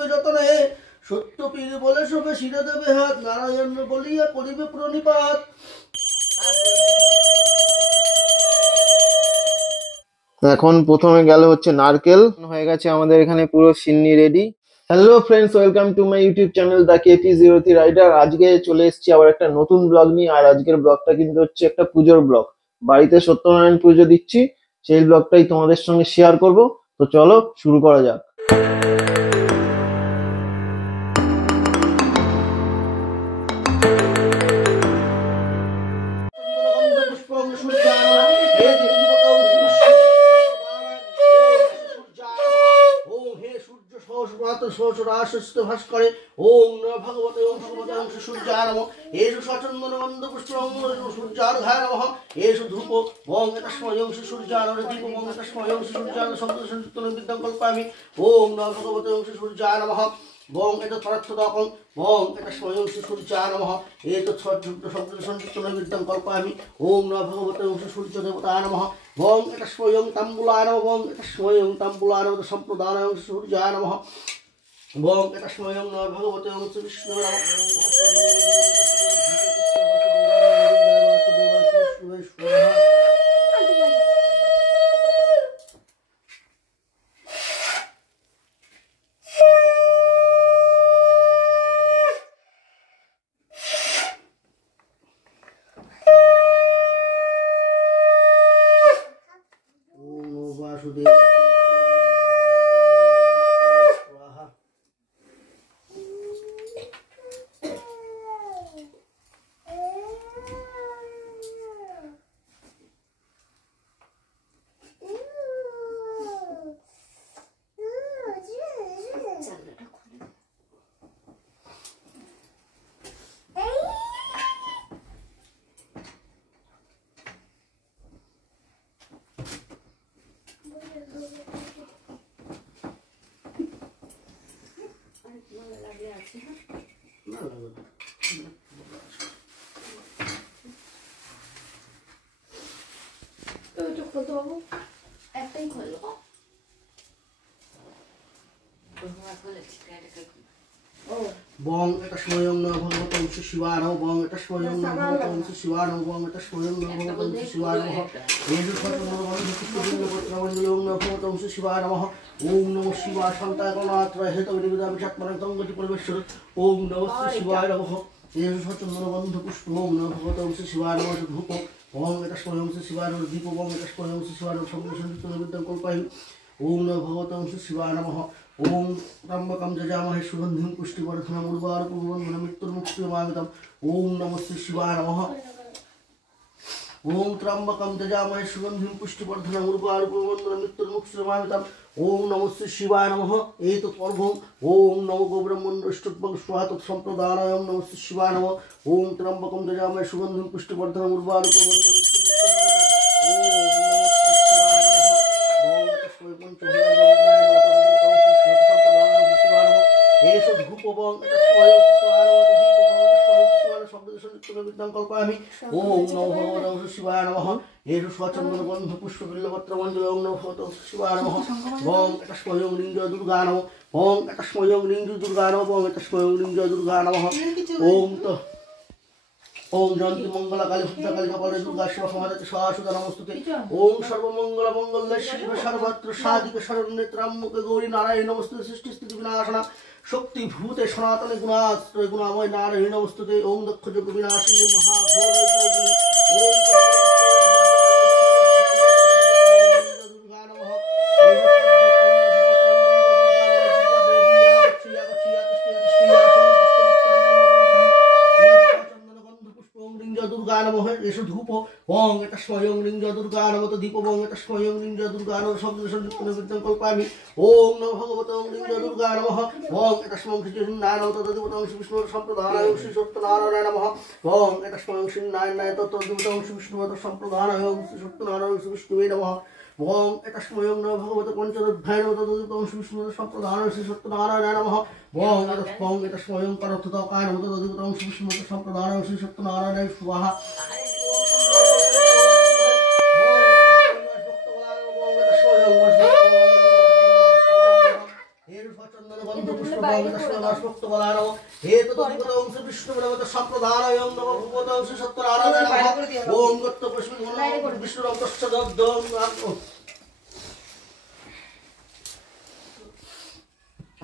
করিবে যতনে সত্য পীর বলে সবে শিরে দেবে হাত নারায়ণ বলিয়া করিবে প্রণিপাত। এখন প্রথমে গেল হচ্ছে নারকেল, হয়ে গেছে আমাদের এখানে পুরো সিন্নি ready. Hello friends, welcome to my YouTube channel the KT03 rider. আজকে চলে এসেছি আবার একটা নতুন ব্লগ নিয়ে। আর আজকের ব্লগটা কিন্তু হচ্ছে একটা পুজোর ব্লগ। বাড়িতে সত্যনারায়ণ পুজো দিচ্ছি, সেই ব্লগটাই তোমাদের সঙ্গে শেয়ার করব। তো চলো শুরু করা যাক। ভাস্করে ওম নমঃ ভগবতে ওম ভগবতে ওম সূর্যায় নমঃ এষু সচন্দন গন্ধ পুষ্পং সূর্যার্ঘায় নমঃ এষু ধূপ ওম তস্মৈ ওম সূর্যায় নমঃ দীপ ওম তস্মৈ ওম সূর্যায় নমঃ শব্দ সংযুক্তং বিদ্যং কল্পামি ওম নমঃ ভগবতে ওম সূর্যায় নমঃ বং এত তরত্তদকং বং এটা স্বয়ং সূর্যায় নমঃ এতৎ সযুক্ত শব্দ সংযুক্তং বিদ্যং কল্পামি ওম নমঃ ভগবতে ওম সূর্য দেবতায় নমঃ বং এটা স্বয়ং তাম্বুলায় নমঃ বং এটা স্বয়ং তাম্বুলায় নমঃ সম্প্রদানায় ওম সূর্যায় নমঃ বং এটা স্বয়ং নমঃ ভগবতে ওম বিষ্ণু নমঃ একটাই খোলো বং এটা স্বয়ং নমঃ ভগবতে ওম শিবায় নমঃ বং এটা স্বয়ং নমঃ ভগবতে ওম শিবায় নমঃ বং এটা স্বয়ং নমঃ ভগবতে ওম শিবায় নমঃ এষু সচন্দন গন্ধ পুষ্পং পত্রমঞ্জলি ওম নমঃ ভগবতে ওম শিবায় নমঃ ওম নমঃ শিবায় শান্তায় গণাত্রায় হেতু বিনিবিদামি সৎপরং তঙ্গতি পরিবেশ্বর ওম নমঃ শিবায় নমঃ এষু সচন্দন গন্ধ পুষ্পং ওম নমঃ ভগবতে ওম শিবায় নমঃ ধূপ বং এটা স্বয়ং শিবায় নমঃ দীপ বং এটা স্বয়ং শিবায় নমঃ শব্দ সংযুক্তং বিদ্যং কল্পামি ওম নমঃ ভগবতে ওম শিবায় নমঃ ওম ত্রম্বকম যজামহে সুগন্ধিং পুষ্টিবর্ধনম উর্বারুকবন্ধনম মৃত্যুর্মুক্তিমামিতম ওম নমঃ শিবায় নমঃ ওম ত্রম্বকম যজামহে সুগন্ধিং পুষ্টিবর্ধনম উর্বারুকবন্ধনম মৃত্যুর্মুক্তিমামিতম ওম নমঃ শিবায় নমঃ এতৎ পর্বং ওম নমো গোব্রহ্মণ্যষ্টুভং স্বাহাত সম্প্রদানায় ওম নমঃ শিবায় নমঃ ওম ত্রম্বকম যজামহে সুগন্ধিং পুষ্টিবর্ধনম উর্বারুকবন্ধনম ওম নমঃ ভগবতে ওম শিবায় নমঃ এষু সচন্দন গন্ধ পুষ্প বিল্লপত্র মঞ্জুল ওম নমঃ ভগবতে ওম শিবায় নমঃ বং এটা স্বয়ং লিঙ্গ দুর্গা নমঃ বং এটা স্বয়ং লিঙ্গ দুর্গা নমঃ বং এটা স্বয়ং লিঙ্গ দুর্গা নমঃ ওম তো ওম জয়ন্তী মঙ্গলা কালী ভদ্রকালী কপালে দুর্গা শিব সমাজতে সহাসুদা নমস্তুতে ওম সর্বমঙ্গল মঙ্গলে শিব সর্বত্র সাধিকে শরণ্যে ত্র্যম্বকে গৌরী নারায়ণ নমস্তুতে সৃষ্টি স্থিতি বিনাশনা শক্তি ভূতে সনাতনে গুণাশ্রয় গুণাময় নারায়ণ নমস্তুতে ওম দক্ষ যোগ বিনাশিনী মহাঘোর যোগিনী ওম এসো ধূপ বং এটা স্বয়ং লিঙ্গ দুর্গা নমঃ দীপ বং এটা স্বয়ং লিঙ্গ দুর্গা নমঃ শব্দ সংযুক্তং বিদ্যং কল্পামি ওম নমঃ ভগবতে ওম লিঙ্গ দুর্গা নমঃ বং এটা স্বয়ং শ্রীনারায়ণ নমঃ তদ্দেবতাং বিষ্ণু সম্প্রদানায় ওম শ্রী সত্যনারায়ণ নমঃ বং এটা স্বয়ং শ্রীনারায়ণ তদ্দেবতাং বিষ্ণু সম্প্রদানায় ওম শ্রী সত্যনারায়ণ বিষ্ণুবে নমঃ বং এটা স্বয়ং নমঃ ভগবতে পঞ্চদধ্যায় নমঃ তদ্দেবতাং বিষ্ণু সম্প্রদানায় শ্রী সত্যনারায়ণ নমঃ বং এটা স্বয়ং পরত্তকায় নমঃ তদ্দেবতাং বিষ্ণু সম্প্রদানায় শ্রী সত্যনারায়ণ স্বাহা বং বলা নমঃ হেতু তদিগত অংশ বিষ্ণু বলবত সম্প্রদানয়ং নমঃ ভূগত অংশ সত্যনারায়ণ নমঃ ওম গত্ত পুষ্পি বিষ্ণু রঙ্গস্য দদ্দং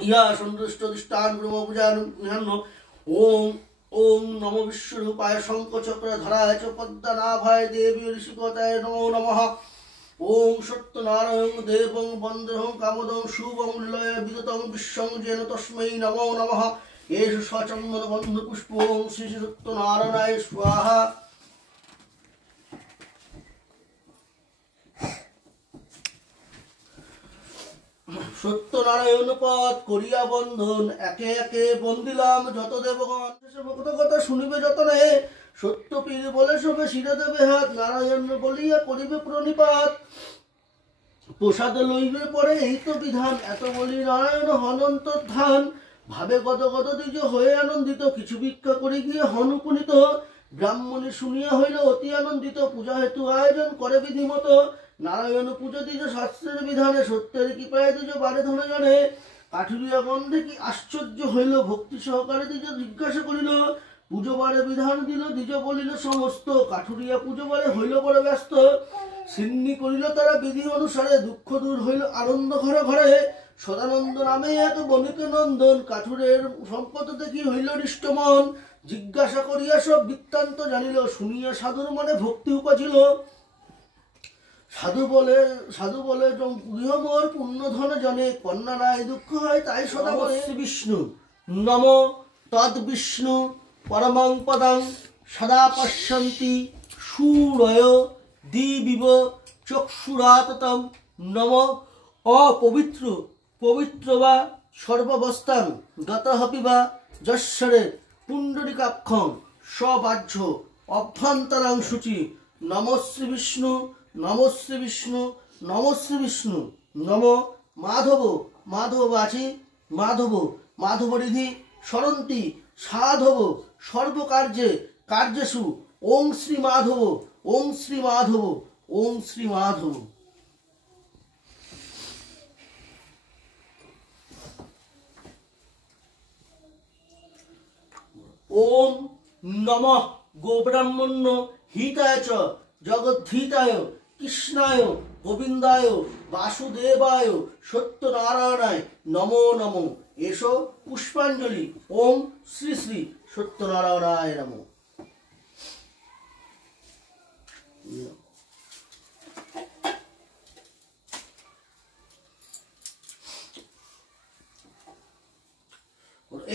ইহা সন্তুষ্ট দৃষ্টান ব্রহ্ম পূজান ওম ওম নমো বিশ্বরূপায় শঙ্খচক্র ধরায় চ পদ্মনাভায় দেবী ঋষিকতায় নমো নমঃ ওম সত্যনারায়ণ দেবং বন্দেহং কামদং শুভং নিলয় বিগতং বিশ্বং যেন তস্मै নমো নমঃ এষু সচন্দন বন্ধু পুষ্প ওম শ্রী শ্রী সত্যনারায়ণায় স্বাহা সত্যনারায়ণ পদ করিয়া বন্ধন একে একে বন্দিলাম যত দেবগণ ভক্ত কথা শুনিবে যতনে সত্য পীর বলে সবে শিরে দেবে হাত নারায়ণ বলিয়া করিবে প্রণিপাত প্রসাদ লইবে পরে এই তো বিধান এত বলি নারায়ণ হনন্ত ধান ভাবে গদ গদ দ্বিজ হয়ে আনন্দিত কিছু ভিক্ষা করে গিয়ে হন উপনীত ব্রাহ্মণী শুনিয়া হইল অতি আনন্দিত পূজা হেতু আয়োজন করে বিধিমত নারায়ণ পুজো দ্বিজ শাস্ত্রের বিধানে সত্যের কৃপায় দ্বিজ বারে ধনে জানে কাঠুরিয়া গন্ধে কি আশ্চর্য হইল ভক্তি সহকারে দ্বিজ জিজ্ঞাসা করিল পুজো বারে বিধান দিল দ্বিজ বলিল সমস্ত কাঠুরিয়া পুজো বারে হইল বড় ব্যস্ত সিন্নি করিল তারা বিধি অনুসারে দুঃখ দূর হইল আনন্দ ঘরে ঘরে সদানন্দ নামে এক বণিক নন্দন কাঠুরের সম্পদ দেখি হইল হৃষ্টমন জিজ্ঞাসা করিয়া সব বৃত্তান্ত জানিল শুনিয়া সাধুর মনে ভক্তি উপজিল সাধু বলে গৃহ মোর পুণ্য ধন জনে কন্যা নাই দুঃখ হয় তাই সদা বলে বিষ্ণু নম তদ বিষ্ণু পরমং পদং সদা পশ্যন্তি সুরয় দিবিব চক্ষুরাততম নম অপবিত্র পবিত্র বা সর্বাবস্থাং গতহপি বা যশ্বরে পুণ্ডরিকাক্ষং সবাহ্য অভ্যন্তরাং শুচি নমশ্রী বিষ্ণু নমশ্রী বিষ্ণু নমশ্রী বিষ্ণু নম মাধব মাধবাচি মাধব মাধবরিধি স্মরন্তি সাধব সর্বকার্যে কার্যেষু ওং শ্রী মাধব ওং শ্রী মাধব ওং শ্রী মাধব ওম নমঃ গোব্রাহ্মণ্য হিতায় চ জগদ্ধিতায় কৃষ্ণায় গোবিন্দায় বাসুদেবায় সত্যনারায়ণায় নমো নমো এসো পুষ্পাঞ্জলি ওম শ্রী শ্রী সত্যনারায়ণায় নমো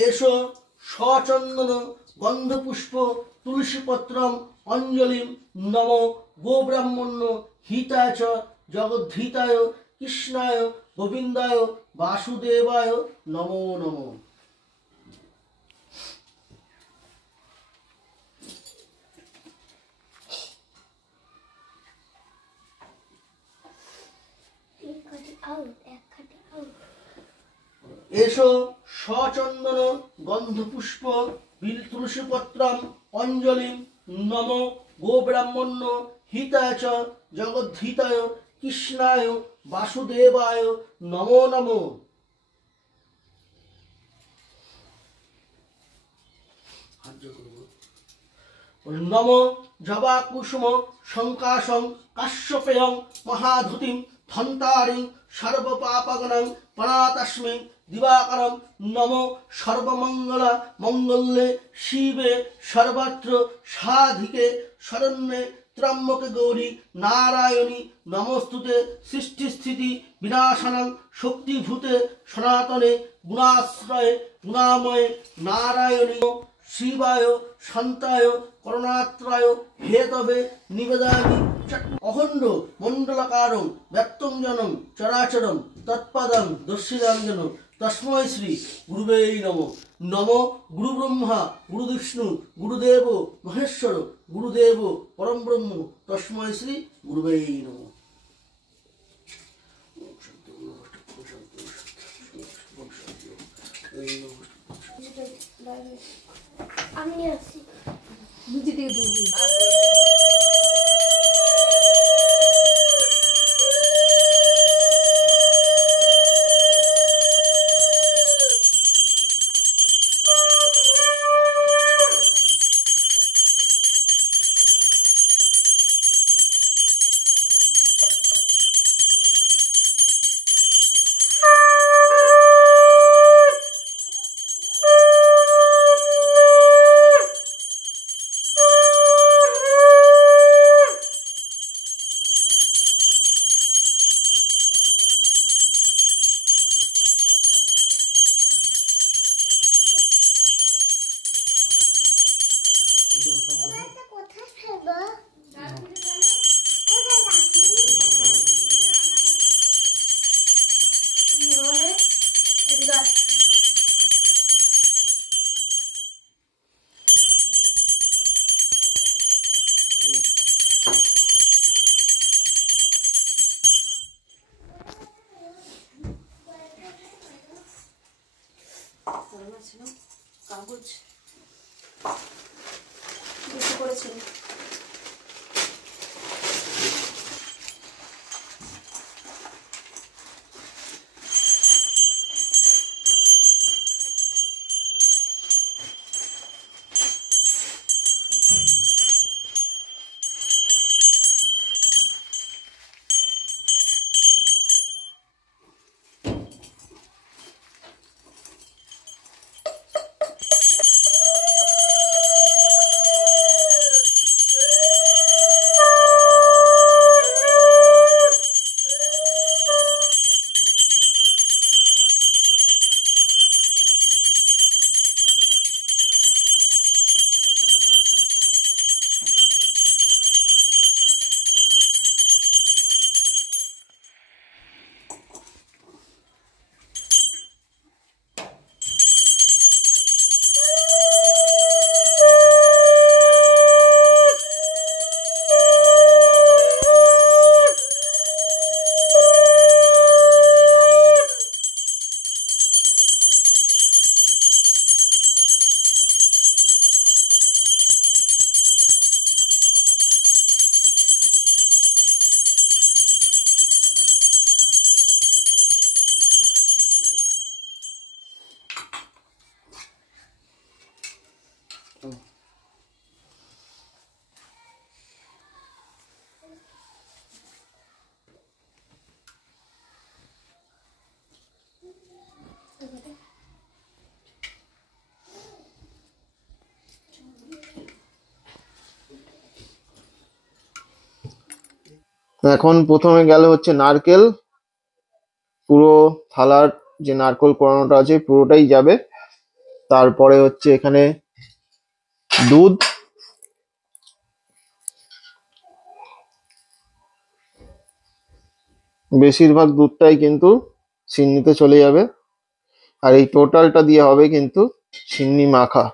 এসো সচন্দন গন্ধপুষ্প তুলসীপত্রম অঞ্জলিম নম গোব্রাহ্মণ্য হিতায় চ জগদ্ধিতায় কৃষ্ণায় গোবিন্দায় বাসুদেবায় নমো নমো এসো সচন্দন গন্ধপুষ্প তুলসীপত্রম অঞ্জলিম নম গোব্রাহ্মণ্য হিতায় চ জগদ্ধিতায় কৃষ্ণায় বাসুদেবায় নমো নমো নম জবা কুসুম শঙ্কাশং কাশ্যপেয়ং মহাধুতিম ধন্তারিং সর্বপাপগণং প্রণাতস্মৈ দিবাকরম নম সর্বমঙ্গল মঙ্গলে শিবে সর্বত্র সাধিকে শরণ্যে ত্রম্বকে গৌরী নারায়ণী নমস্তুতে সৃষ্টি স্থিতি বিনাশনং শক্তিভূতে সনাতনে গুণাশ্রয়ে গুণাময়ে নারায়ণী শিবায় শান্তায় করুণাত্রায় হেতবে নিবেদয়ামি অখণ্ড মণ্ডলাকারং ব্যক্তঞ্জনং চরাচরং তৎপদং দর্শিদাঞ্জন তস্मै শ্রী গুরুবে নমঃ নম গুরু ব্রহ্মা গুরু বিষ্ণু গুরুদেব মহেশ্বর গুরুদেব পরম ব্রহ্ম তস্मै শ্রী গুরুবে নমঃ আমি আছি আছে না কাগজ বেশি করেছিল। এখন প্রথমে গেল হচ্ছে নারকেল, পুরো থালার যে নারকেল কোরানোটা আছে পুরোটাই যাবে। তারপরে হচ্ছে এখানে দুধ, বেশিরভাগ দুধটাই কিন্তু সিন্নিতে চলে যাবে। আর এই টোটালটা দিয়ে হবে কিন্তু সিন্নি মাখা।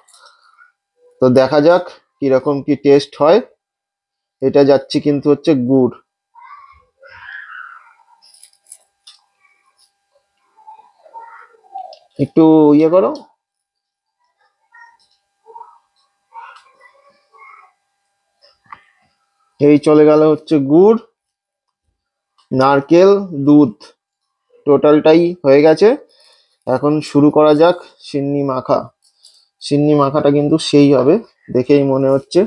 তো দেখা যাক কিরকম কি টেস্ট হয়। এটা যাচ্ছে কিন্তু হচ্ছে গুড়। একটু ইয়ে করো। এই চলে গেল হচ্ছে গুড়, নারকেল, দুধ, টোটালটাই হয়ে গেছে। এখন শুরু করা যাক সিন্নি মাখা। সিন্নি মাখাটা কিন্তু সেই হবে, দেখেই মনে হচ্ছে।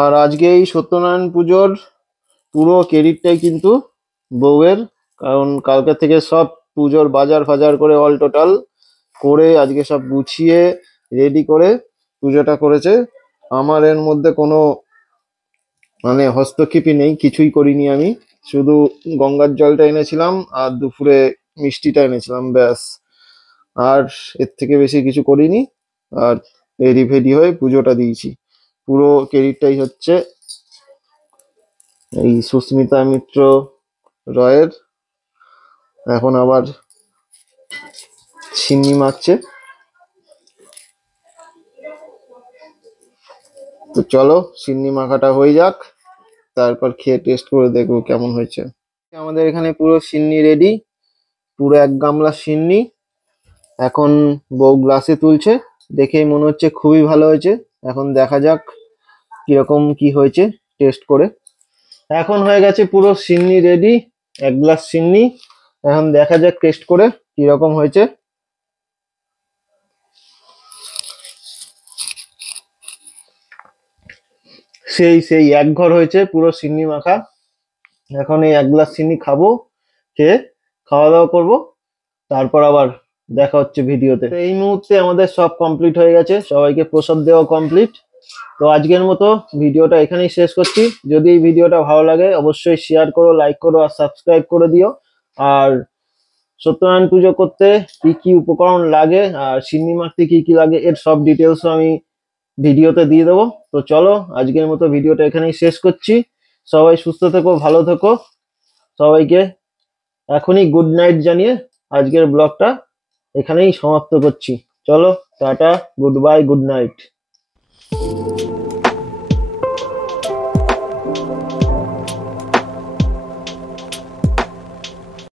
আর আজকে এই সত্যনারায়ণ পুজোর পুরো ক্রেডিটটাই কিন্তু বউয়ের, কারণ কালকে থেকে সব পুজোর বাজার ফাজার করে অল টোটাল করে আজকে সব গুছিয়ে রেডি করে পুজোটা করেছে। আমার এর মধ্যে কোনো মানে হস্তক্ষেপই নেই, কিছুই করিনি আমি। শুধু গঙ্গার জলটা এনেছিলাম আর দুপুরে মিষ্টিটা এনেছিলাম, ব্যাস। আর এর থেকে বেশি কিছু করিনি। আর রেডি ফেডি হয়ে পুজোটা দিয়েছি। পুরো ক্রেডিটটাই হচ্ছে এই সুস্মিতা মিত্র রয়ের। এখন আবার সিন্নি মাখছে। তো চলো সিন্নি মাখাটা হয়ে যাক, তারপর খেয়ে টেস্ট করে দেখবো কেমন হয়েছে। আমাদের এখানে পুরো সিন্নি রেডি, পুরো 1 গামলা সিন্নি। এখন বউ গ্লাসে তুলছে, দেখেই মনে হচ্ছে খুবই ভালো হয়েছে। এখন দেখা যাক কিরকম কি হয়েছে টেস্ট করে। এখন হয়ে গেছে পুরো সিন্নি রেডি, 1 গ্লাস সিন্নি। এখন দেখা যাক টেস্ট করে কিরকম হয়েছে। সেই সেই এক ঘর হয়েছে পুরো সিন্নি মাখা। এখন এই 1 গ্লাস চিনি খাবো, খেয়ে খাওয়া দাওয়া করবো, তারপর আবার দেখা হচ্ছে ভিডিওতে। তো এই মুহূর্তে আমাদের সব কমপ্লিট হয়ে গেছে, সবাইকে প্রসাদ দেওয়া কমপ্লিট। তো আজকের মতো ভিডিওটা এখানেই শেষ করছি। যদি এই ভিডিওটা ভালো লাগে অবশ্যই শেয়ার করো, লাইক করো আর সাবস্ক্রাইব করে দিও। আর সত্যনারায়ণ পুজো করতে কি কি উপকরণ লাগে আর সিন্নি মাখতে কি কি লাগে এর সব ডিটেলসও আমি ভিডিওতে দিয়ে দেবো। তো চলো আজকের মতো ভিডিওটা এখানেই শেষ করছি। সবাই সুস্থ থেকো, ভালো থেকো। সবাইকে এখনই গুড নাইট জানিয়ে আজকের ব্লগটা এখানেই সমাপ্ত করছি। চলো tata, good bye, good night.